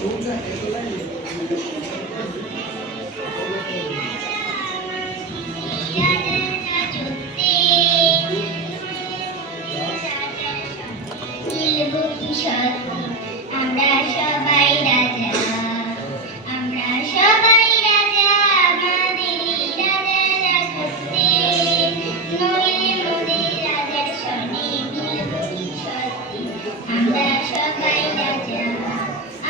আমরা সবাই রাজা, আমরা সবাই রাজা, আমাদেরই রাজা রাজত্বে, নইলে মোদের রাজার সনে মিলব কি সত্যি। আমরা সবাই রাজা,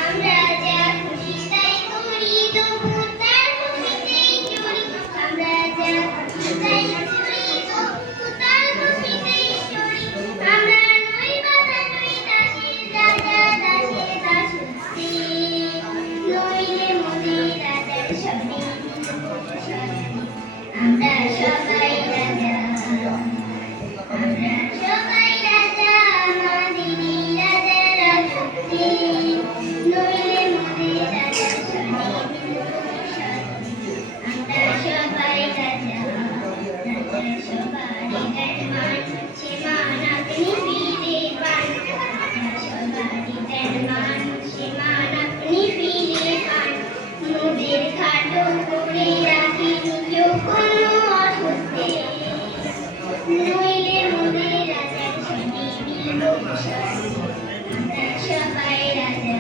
আমরা যা খুশি তাই করি, তবু তার খুশিতেই চলি। আমরা যা খুশি তাই করি, তবু তার খুশিতেই চলি। আমরা নই বাধা নই দাসী, রাজা দাসের দাসত্বে, নইলে মোদের রাজার সনে মিলব কি সত্যি। আমরা সবাই রাজা, আমরা সবাই রাজা, আমাদেরই রাজা রাজত্বে, নইলে মোদের রাজার সনে মিলব কি সত্যি। আমরা সবাই রাজা, রাজা সবারই দেন মান, সে মান আপনি ফিরে পান। রাজা সবারই দেন মান, সে মান আপনি ফিরে পান। মোদের খাটো করে রাখি নিজ কোনো অসুখে, নইলে মোদের রাজার সনে মিলব কি সত্যি। আমরা সবাই রাজা,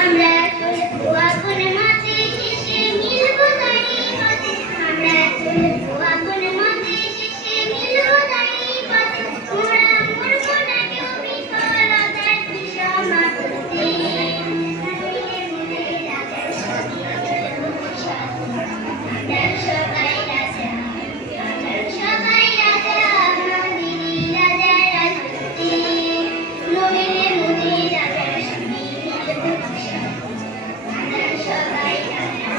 আমরা চলবো আপন মতে, শেষে মিলব তারই পথে। আমরা চলবো আপন মতে, শেষে মিলব তারই পথে। মোরা মরব না কেউ বিফলতার বিষমা করতে, নইলে মোদের রাজার সনে মিলব কি সত্যি। আমরা সবাই রাজা, আমরা সবাই রাজা, আমাদেরই রাজা রাজত্বে, নইলে মোদের রাজার সনে মিলব কি সত্যি। আমরা সবাই রাজা।